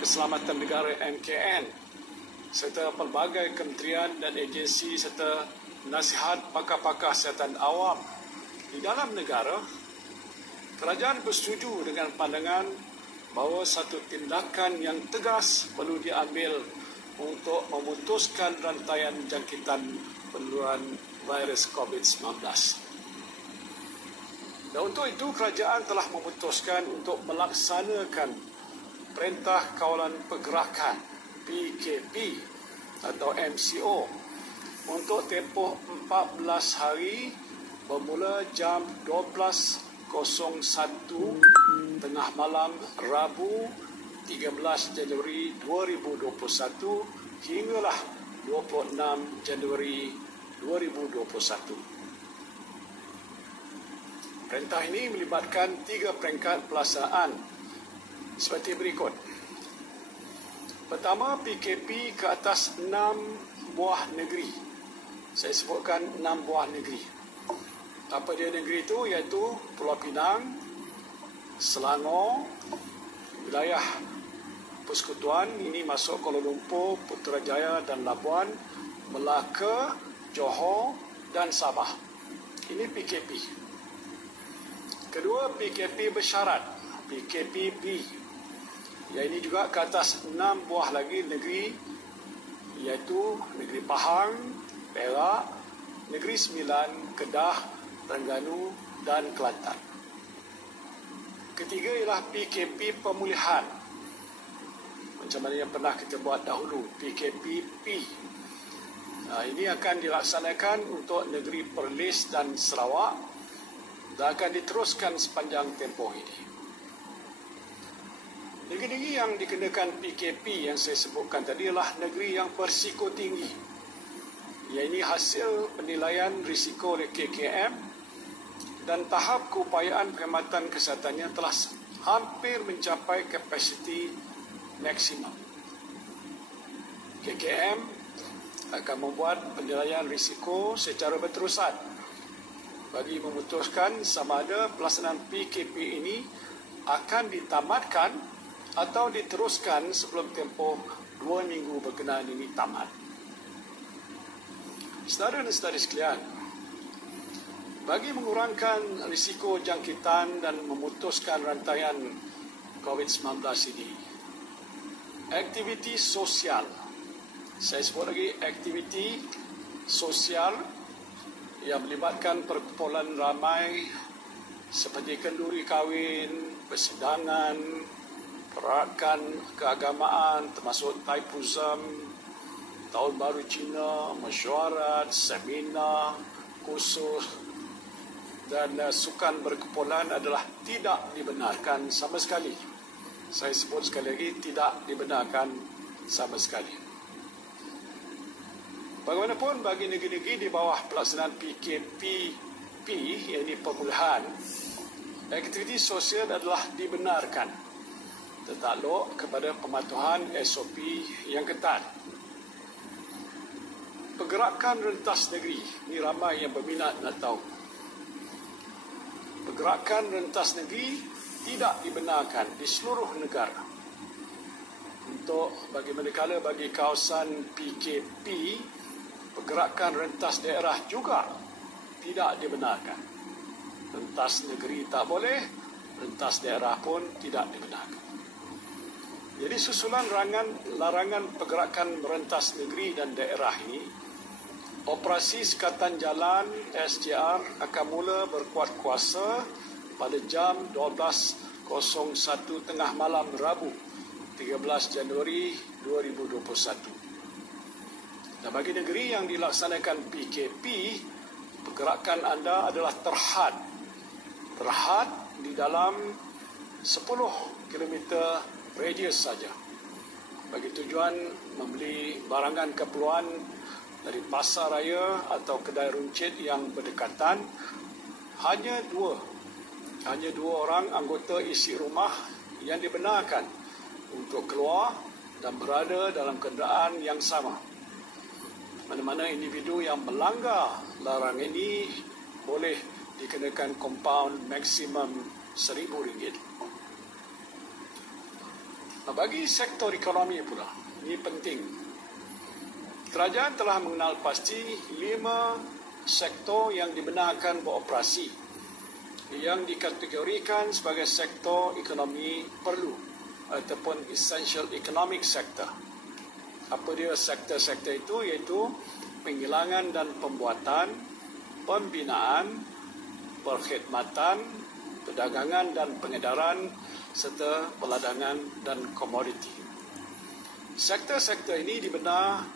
Keselamatan Negara MKN serta pelbagai kementerian dan agensi serta nasihat pakar-pakar kesihatan awam di dalam negara, kerajaan bersetuju dengan pandangan bahawa satu tindakan yang tegas perlu diambil untuk memutuskan rantaian jangkitan penularan virus COVID-19. Dan untuk itu, kerajaan telah memutuskan untuk melaksanakan Perintah Kawalan Pergerakan PKP atau MCO untuk tempoh 14 hari bermula jam 12.01 tengah malam Rabu 13 Januari 2021 hinggalah 26 Januari 2021. Perintah ini melibatkan 3 peringkat pelaksanaan seperti berikut. Pertama, PKP ke atas 6 buah negeri. Saya sebutkan 6 buah negeri. Apa dia negeri itu? Iaitu Pulau Pinang, Selangor, wilayah Persekutuan, ini masuk Kuala Lumpur, Putrajaya dan Labuan, Melaka, Johor dan Sabah. Ini PKP. Kedua, PKP bersyarat, PKPB. Yang ini juga ke atas 6 buah lagi negeri, iaitu Negeri Pahang, Perak, Negeri Sembilan, Kedah, Terengganu dan Kelantan. Ketiga ialah PKP pemulihan. Macam mana yang pernah kita buat dahulu, PKPP. Ini akan dilaksanakan untuk negeri Perlis dan Sarawak dan akan diteruskan sepanjang tempoh ini. Negeri-negeri yang dikenakan PKP yang saya sebutkan tadi adalah negeri yang berisiko tinggi. Yang ini hasil penilaian risiko oleh KKM dan tahap keupayaan perkhidmatan kesehatannya telah hampir mencapai kapasiti maksimum. KKM akan membuat penilaian risiko secara berterusan bagi memutuskan sama ada pelaksanaan PKP ini akan ditamatkan atau diteruskan sebelum tempoh 2 minggu berkenaan ini tamat. Saudara dan saudari sekalian, bagi mengurangkan risiko jangkitan dan memutuskan rantaian COVID-19 ini, aktiviti sosial, saya sebut lagi aktiviti sosial yang melibatkan perkumpulan ramai seperti kenduri kahwin, persidangan, perayaan keagamaan termasuk Thaipusam, Tahun Baru Cina, mesyuarat, seminar, kursus dan sukan berkumpulan adalah tidak dibenarkan sama sekali. Saya sebut sekali lagi, tidak dibenarkan sama sekali. Bagaimanapun bagi negeri-negeri di bawah pelaksanaan PKPP, iaitu pemulihan, aktiviti sosial adalah dibenarkan tertakluk kepada pematuhan SOP yang ketat. Pergerakan rentas negeri, ini ramai yang berminat nak tahu. Pergerakan rentas negeri tidak dibenarkan di seluruh negara. Untuk bagi manakala bagi kawasan PKP, pergerakan rentas daerah juga tidak dibenarkan. Rentas negeri tak boleh, rentas daerah pun tidak dibenarkan. Jadi susulan larangan pergerakan rentas negeri dan daerah ini, operasi Sekatan Jalan SJR akan mula berkuat kuasa pada jam 12.01 tengah malam Rabu 13 Januari 2021. Dan bagi negeri yang dilaksanakan PKP, pergerakan anda adalah terhad di dalam 10 km radius saja. Bagi tujuan membeli barangan keperluan dari pasar raya atau kedai runcit yang berdekatan, hanya dua orang anggota isi rumah yang dibenarkan untuk keluar dan berada dalam kenderaan yang sama. Mana-mana individu yang melanggar larangan ini boleh dikenakan kompaun maksimum RM1,000. Bagi sektor ekonomi pula, ini penting. Kerajaan telah mengenal pasti 5 sektor yang dibenarkan beroperasi yang dikategorikan sebagai sektor ekonomi perlu ataupun essential economic sector. Apa dia sektor-sektor itu? Iaitu penghilangan dan pembuatan, pembinaan, perkhidmatan, perdagangan dan pengedaran serta peladangan dan komoditi. Sektor-sektor ini dibenar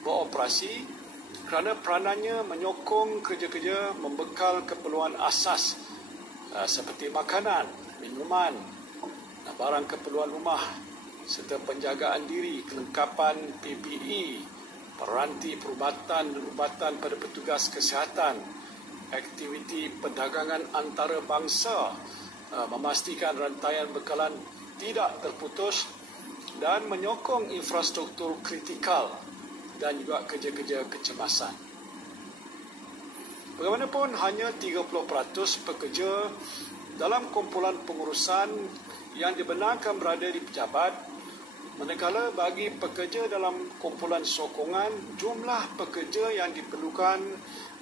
beroperasi kerana peranannya menyokong kerja-kerja membekal keperluan asas seperti makanan, minuman, barang keperluan rumah serta penjagaan diri, kelengkapan PPE, peranti perubatan dan ubatan pada petugas kesihatan, aktiviti perdagangan antarabangsa, memastikan rantaian bekalan tidak terputus dan menyokong infrastruktur kritikal dan juga kerja-kerja kecemasan. Bagaimanapun, hanya 30% pekerja dalam kumpulan pengurusan yang dibenarkan berada di pejabat, manakala bagi pekerja dalam kumpulan sokongan, jumlah pekerja yang diperlukan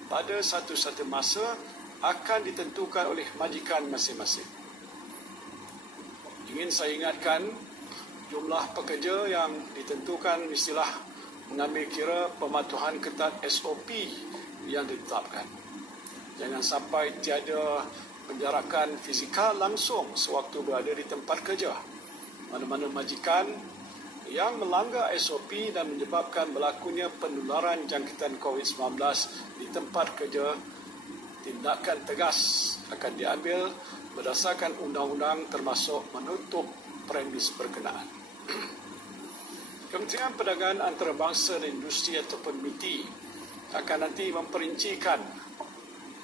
pada satu-satu masa akan ditentukan oleh majikan masing-masing. Ingin saya ingatkan, jumlah pekerja yang ditentukan mestilah mengambil kira pematuhan ketat SOP yang ditetapkan. Jangan sampai tiada penjarakan fizikal langsung sewaktu berada di tempat kerja. Mana-mana majikan yang melanggar SOP dan menyebabkan berlakunya penularan jangkitan COVID-19 di tempat kerja, tindakan tegas akan diambil berdasarkan undang-undang termasuk menutup premis berkenaan. Kementerian Perdagangan Antarabangsa dan Industri ataupun MITI akan nanti memperincikan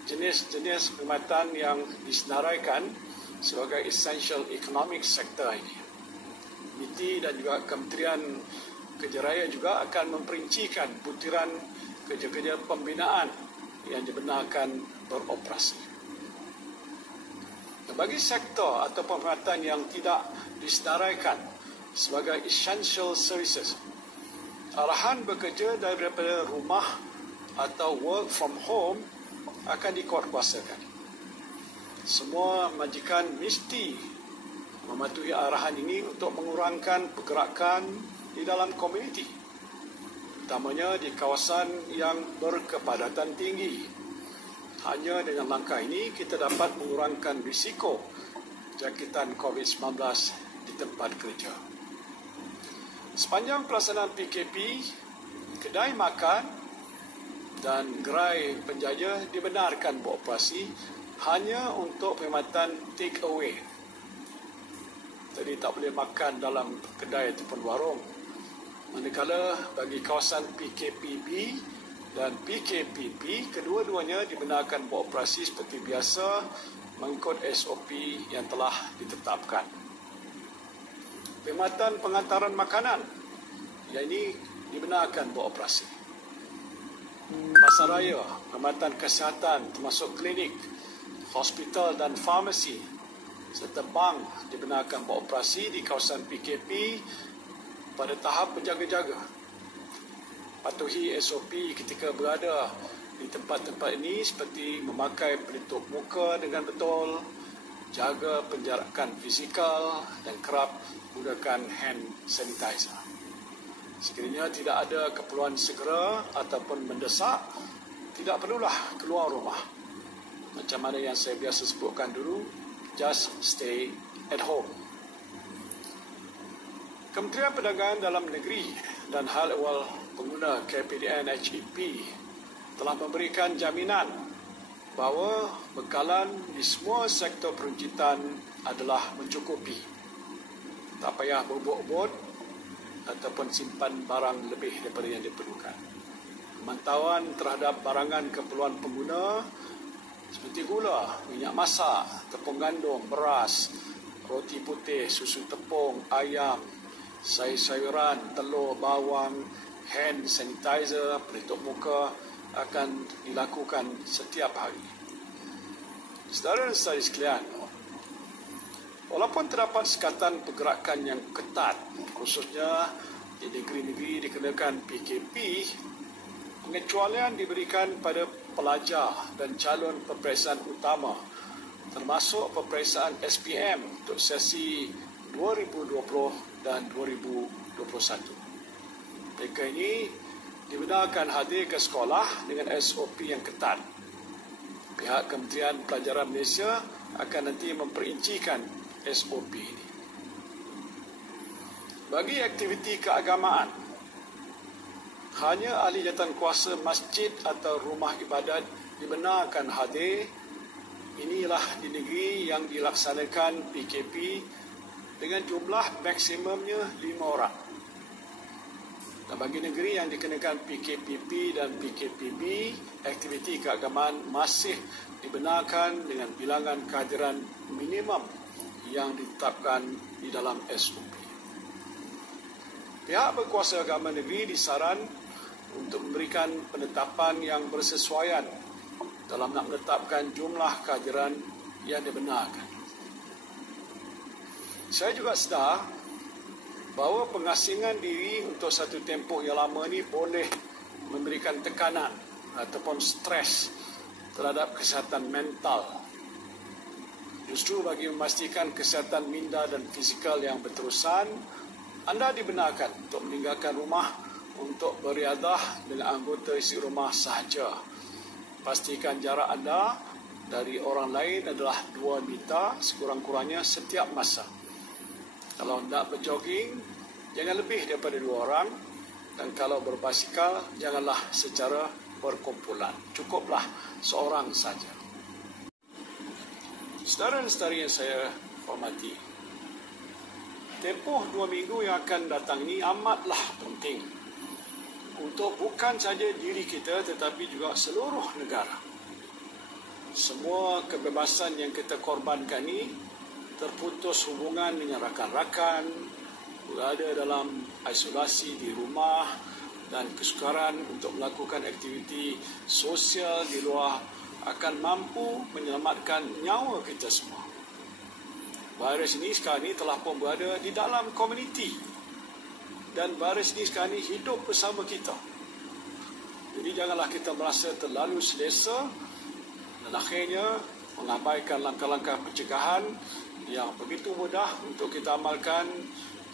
jenis-jenis perkhidmatan yang disenaraikan sebagai essential economic sector ini. MITI dan juga Kementerian Kerja Raya juga akan memperincikan butiran kerja-kerja pembinaan yang dibenarkan beroperasi. Bagi sektor atau perkhidmatan yang tidak disenaraikan sebagai essential services, arahan bekerja daripada rumah atau work from home akan dikuatkuasakan. Semua majikan mesti mematuhi arahan ini untuk mengurangkan pergerakan di dalam komuniti, utamanya di kawasan yang berkepadatan tinggi. Hanya dengan langkah ini kita dapat mengurangkan risiko jangkitan COVID-19 di tempat kerja. Sepanjang pelaksanaan PKP, kedai makan dan gerai penjaja dibenarkan beroperasi hanya untuk perkhidmatan take away. Jadi tak boleh makan dalam kedai ataupun warung. Manakala bagi kawasan PKPB dan PKPP, kedua-duanya dibenarkan beroperasi seperti biasa mengikut SOP yang telah ditetapkan. Perkhidmatan pengantaran makanan, yang ini dibenarkan beroperasi. Pasar raya, perkhidmatan kesihatan termasuk klinik, hospital dan farmasi serta bank dibenarkan beroperasi di kawasan PKP pada tahap berjaga-jaga. Patuhi SOP ketika berada di tempat-tempat ini seperti memakai pelitup muka dengan betul, jaga penjarakan fizikal dan kerap gunakan hand sanitizer. Sekiranya tidak ada keperluan segera ataupun mendesak, tidak perlulah keluar rumah. Macam mana yang saya biasa sebutkan dulu, just stay at home. Kementerian Perdagangan Dalam Negeri dan Hal Ehwal Pengguna KPDN HEP telah memberikan jaminan bahawa bekalan di semua sektor peruncitan adalah mencukupi. Tak payah berbot-bot ataupun simpan barang lebih daripada yang diperlukan. Pemantauan terhadap barangan keperluan pengguna seperti gula, minyak masak, tepung gandum, beras, roti putih, susu tepung, ayam, sayur-sayuran, telur, bawang, hand sanitizer, pelitup muka akan dilakukan setiap hari. Saudara dan saudari sekalian, Walaupun terdapat sekatan pergerakan yang ketat, khususnya di negeri-negeri dikenakan PKP, pengecualian diberikan pada pelajar dan calon peperiksaan utama, termasuk peperiksaan SPM untuk sesi 2020 dan 2021. Mereka ini dibenarkan hadir ke sekolah dengan SOP yang ketat. Pihak Kementerian Pelajaran Malaysia akan nanti memperincikan SOP ini. Bagi aktiviti keagamaan, hanya ahli jawatankuasa masjid atau rumah ibadat dibenarkan hadir. Inilah di negeri yang dilaksanakan PKP dengan jumlah maksimumnya 5 orang. Dan bagi negeri yang dikenakan PKPP dan PKPB, aktiviti keagamaan masih dibenarkan dengan bilangan kehadiran minimum yang ditetapkan di dalam SOP. Pihak berkuasa agama negeri disaran untuk memberikan penetapan yang bersesuaian dalam nak menetapkan jumlah kehadiran yang dibenarkan. Saya juga sedar bahawa pengasingan diri untuk satu tempoh yang lama ini boleh memberikan tekanan ataupun stres terhadap kesihatan mental. Justru bagi memastikan kesihatan minda dan fizikal yang berterusan, anda dibenarkan untuk meninggalkan rumah untuk beriadah dengan anggota isi rumah sahaja. Pastikan jarak anda dari orang lain adalah 2 meter sekurang-kurangnya setiap masa. Kalau hendak berjoging, jangan lebih daripada 2 orang. Dan kalau berbasikal, janganlah secara berkumpulan. Cukuplah seorang saja. Saudara dan saudari yang saya hormati, tempoh 2 minggu yang akan datang ini amatlah penting untuk bukan saja diri kita tetapi juga seluruh negara. Semua kebebasan yang kita korbankan ini terputus hubungan dengan rakan-rakan, berada dalam isolasi di rumah dan kesukaran untuk melakukan aktiviti sosial di luar akan mampu menyelamatkan nyawa kita semua. Virus ini sekarang ini telah pun berada di dalam komuniti dan virus ini sekarang ini hidup bersama kita. Jadi janganlah kita merasa terlalu selesa dan akhirnya mengabaikan langkah-langkah pencegahan yang begitu mudah untuk kita amalkan,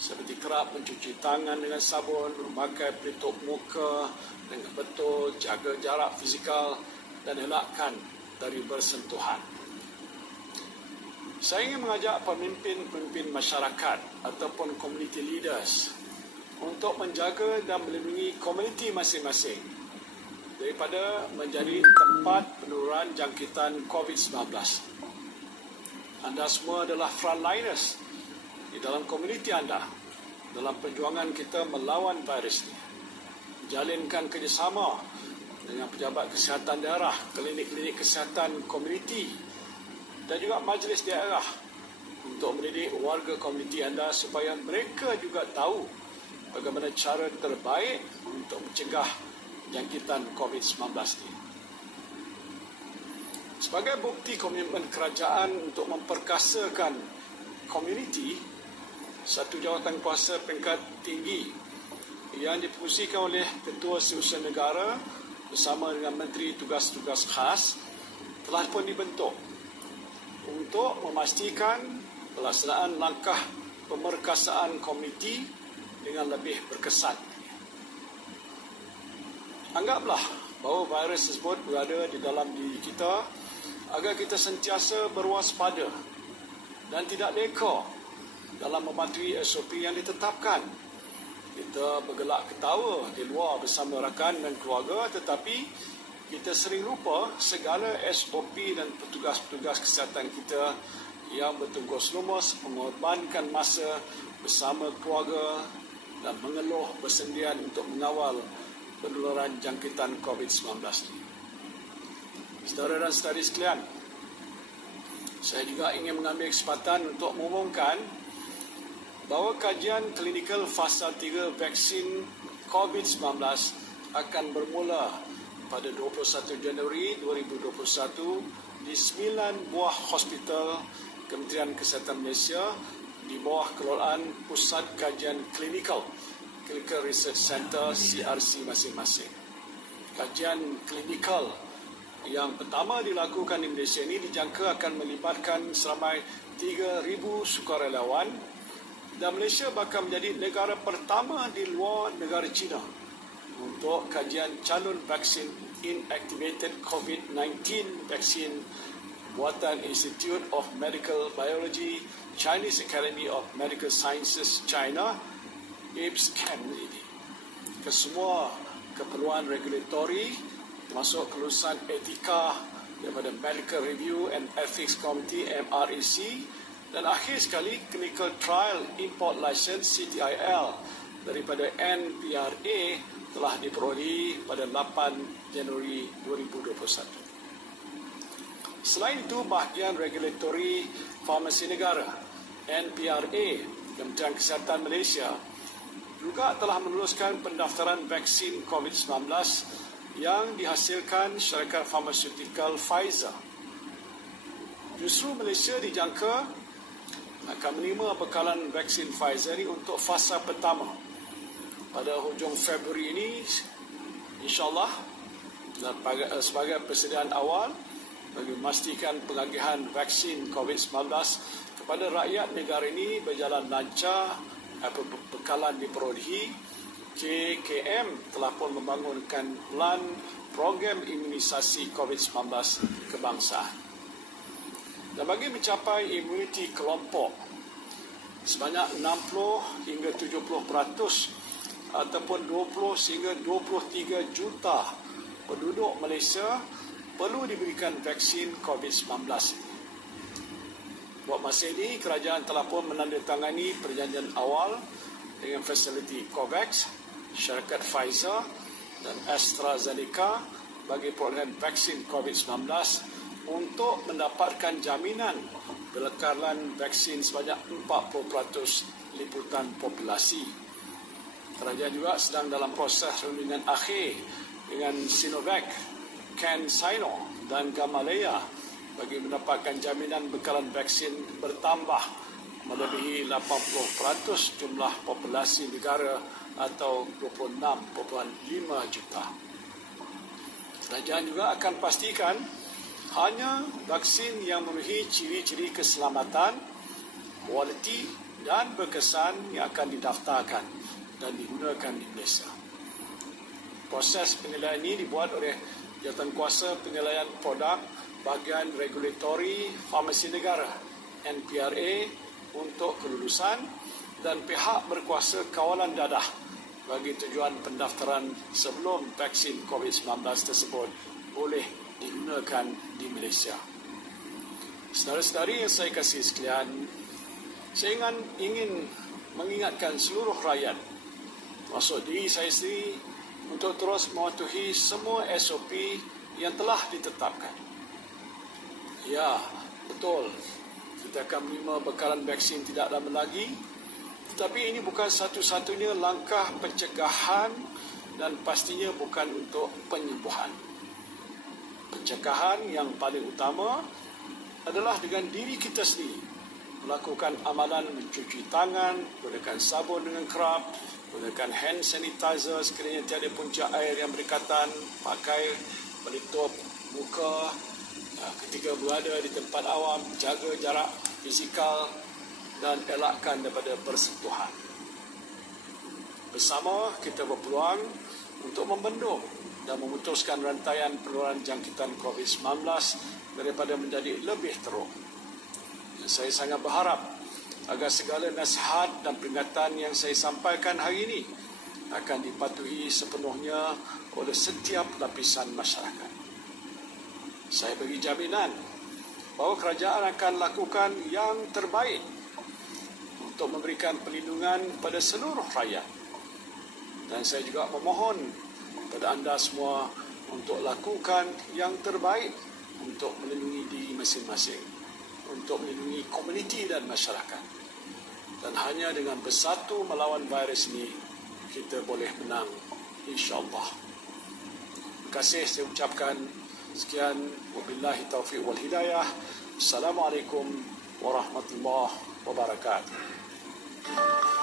seperti kerap mencuci tangan dengan sabun, memakai pelitup muka dengan betul, jaga jarak fizikal dan elakkan dari bersentuhan. Saya ingin mengajak pemimpin-pemimpin masyarakat ataupun community leaders untuk menjaga dan melindungi komuniti masing-masing daripada menjadi tempat penurunan jangkitan COVID-19. Anda semua adalah frontliners di dalam komuniti anda dalam perjuangan kita melawan virus ini. Jalinkan kerjasama dengan pejabat kesihatan daerah, klinik-klinik kesihatan komuniti dan juga majlis daerah untuk mendidik warga komuniti anda supaya mereka juga tahu bagaimana cara terbaik untuk mencegah jangkitan COVID-19 ini. Sebagai bukti komitmen kerajaan untuk memperkasakan komuniti, satu jawatankuasa peringkat tinggi yang dipengerusikan oleh Ketua Setiausaha Negara bersama dengan Menteri Tugas-Tugas Khas telah pun dibentuk untuk memastikan pelaksanaan langkah pemerkasaan komuniti dengan lebih berkesan. Anggaplah bahawa virus tersebut berada di dalam diri kita agar kita sentiasa berwaspada dan tidak leka dalam mematuhi SOP yang ditetapkan. Kita bergelak ketawa di luar bersama rakan dan keluarga, tetapi kita sering lupa segala SOP dan petugas-petugas kesihatan kita yang bertugas lumus mengorbankan masa bersama keluarga dan mengeluh bersendirian untuk mengawal penularan jangkitan COVID-19 ini. Saudara dan saudari sekalian, saya juga ingin mengambil kesempatan untuk mengumumkan bahawa kajian klinikal fasa 3 vaksin COVID-19 akan bermula pada 21 Januari 2021 di 9 buah hospital Kementerian Kesihatan Malaysia di bawah kelolaan Pusat Kajian Klinikal Clinical Research Center CRC masing-masing. Kajian klinikal yang pertama dilakukan di Malaysia ini dijangka akan melibatkan seramai 3,000 sukarelawan dan Malaysia bakal menjadi negara pertama di luar negara China untuk kajian calon vaksin inactivated COVID-19 vaksin buatan Institute of Medical Biology, Chinese Academy of Medical Sciences China, APSCAM ini. Kesemua keperluan regulatory, termasuk kelulusan etika daripada Medical Review and Ethics Committee, MREC, dan akhir sekali Clinical Trial Import License, CTIL, daripada NPRA telah diperolehi pada 8 Januari 2021. Selain itu, bahagian regulatory farmasi negara, NPRA, Kementerian Kesihatan Malaysia, juga telah meneruskan pendaftaran vaksin COVID-19 yang dihasilkan syarikat farmaseutical Pfizer. Justru Malaysia dijangka akan menerima bekalan vaksin Pfizer ini untuk fasa pertama pada hujung Februari ini, insyaAllah, sebagai persediaan awal bagi memastikan pengagihan vaksin COVID-19 kepada rakyat negara ini berjalan lancar. Bekalan diperolehi, KKM telah pun membangunkan plan program imunisasi COVID-19 kebangsaan. Dan bagi mencapai imuniti kelompok, sebanyak 60 hingga 70% ataupun 20 hingga 23 juta penduduk Malaysia perlu diberikan vaksin COVID-19. Buat masa ini, kerajaan telah pun menandatangani perjanjian awal dengan fasiliti COVAX, syarikat Pfizer dan AstraZeneca bagi perolehan vaksin COVID-19 untuk mendapatkan jaminan bekalan vaksin sebanyak 40% liputan populasi. Kerajaan juga sedang dalam proses rundingan akhir dengan Sinovac, CanSino dan Gamaleya bagi mendapatkan jaminan bekalan vaksin bertambah melebihi 80% jumlah populasi negara atau 26.5 juta. Kerajaan juga akan pastikan hanya vaksin yang memenuhi ciri-ciri keselamatan, kualiti dan berkesan yang akan didaftarkan dan digunakan di Malaysia. Proses penilaian ini dibuat oleh Jawatankuasa Penilaian Produk Bahagian Regulatory Farmasi Negara, NPRA, untuk kelulusan dan pihak berkuasa kawalan dadah bagi tujuan pendaftaran sebelum vaksin COVID-19 tersebut boleh digunakan di Malaysia. Saudara-saudari yang saya kasih sekalian, saya ingin mengingatkan seluruh rakyat, termasuk diri saya sendiri, untuk terus mematuhi semua SOP yang telah ditetapkan. Ya, betul. Kita akan menerima bekalan vaksin tidak lama lagi. Tetapi ini bukan satu-satunya langkah pencegahan dan pastinya bukan untuk penyembuhan. Pencegahan yang paling utama adalah dengan diri kita sendiri. Melakukan amalan mencuci tangan, gunakan sabun dengan kerap, gunakan hand sanitizer sekiranya tiada punca air yang berdekatan, pakai pelitup muka ketika berada di tempat awam, jaga jarak fizikal dan elakkan daripada persentuhan. Bersama kita berpeluang untuk membendung dan memutuskan rantaian penularan jangkitan COVID-19 daripada menjadi lebih teruk. Saya sangat berharap agar segala nasihat dan peringatan yang saya sampaikan hari ini akan dipatuhi sepenuhnya oleh setiap lapisan masyarakat. Saya beri jaminan bahawa kerajaan akan lakukan yang terbaik untuk memberikan perlindungan kepada seluruh rakyat. Dan saya juga memohon kepada anda semua untuk lakukan yang terbaik untuk melindungi diri masing-masing, untuk melindungi komuniti dan masyarakat. Dan hanya dengan bersatu melawan virus ini, kita boleh menang, insyaAllah. Terima kasih saya ucapkan. Sekian, wabillahi taufiq wal hidayah. Assalamualaikum warahmatullahi wabarakatuh.